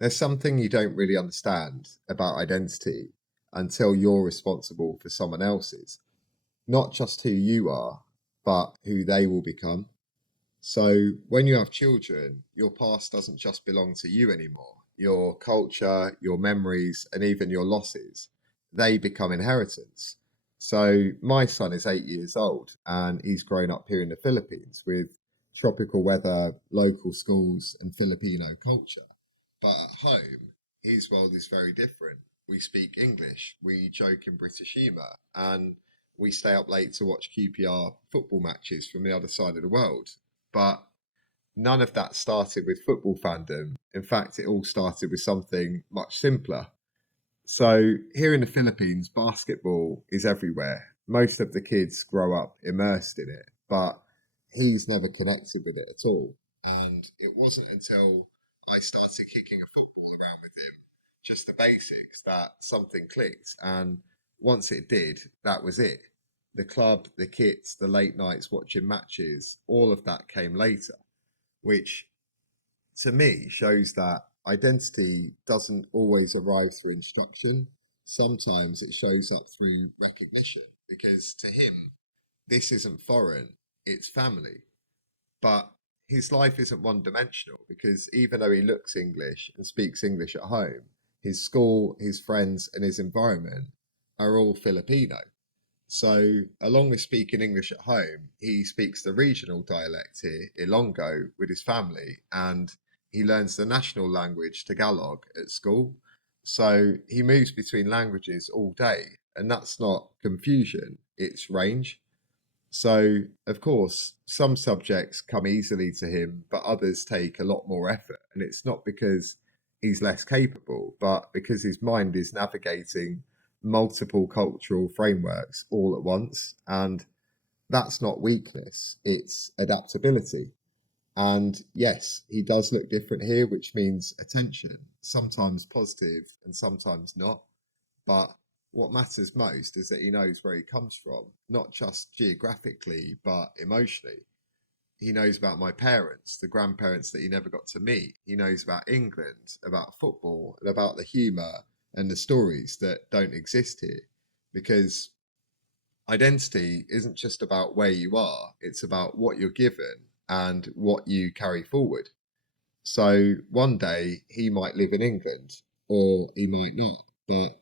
There's something you don't really understand about identity until you're responsible for someone else's, not just who you are, but who they will become. So when you have children, your past doesn't just belong to you anymore. Your culture, your memories, and even your losses, they become inheritance. So my son is 8 years old and he's grown up here in the Philippines with tropical weather, local schools, and Filipino culture. But at home, his world is very different. We speak English, we joke in British humour, and we stay up late to watch QPR football matches from the other side of the world. But none of that started with football fandom. In fact, it all started with something much simpler. So, here in the Philippines, basketball is everywhere. Most of the kids grow up immersed in it, but he's never connected with it at all. And it wasn't until I started kicking a football around with him, just the basics, that something clicked. And once it did, that was it. The club, the kits, the late nights watching matches, all of that came later, which to me shows that identity doesn't always arrive through instruction. Sometimes it shows up through recognition because to him, this isn't foreign, it's family. But his life isn't one dimensional because even though he looks English and speaks English at home, his school, his friends, and his environment are all Filipino. So, along with speaking English at home, he speaks the regional dialect here, Ilonggo, with his family, and he learns the national language, Tagalog, at school. So, he moves between languages all day, and that's not confusion, it's range. So, of course, some subjects come easily to him, but others take a lot more effort. And it's not because he's less capable, but because his mind is navigating multiple cultural frameworks all at once. And that's not weakness, it's adaptability. And yes, he does look different here, which means attention, sometimes positive and sometimes not. But what matters most is that he knows where he comes from, not just geographically, but emotionally. He knows about my parents, the grandparents that he never got to meet. He knows about England, about football, and about the humour and the stories that don't exist here. Because identity isn't just about where you are, it's about what you're given and what you carry forward. So one day he might live in England or he might not. But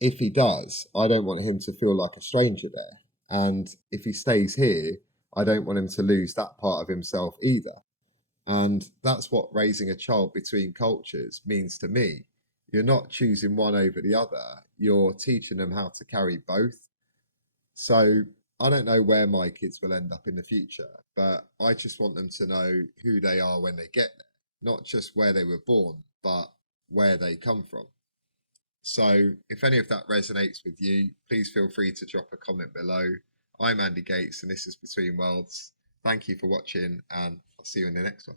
if he does, I don't want him to feel like a stranger there. And if he stays here, I don't want him to lose that part of himself either. And that's what raising a child between cultures means to me. You're not choosing one over the other, you're teaching them how to carry both. So I don't know where my kids will end up in the future, but I just want them to know who they are when they get there, not just where they were born, but where they come from. So if any of that resonates with you, please feel free to drop a comment below. I'm Andy Gates, and this is Between Worlds. Thank you for watching, and I'll see you in the next one.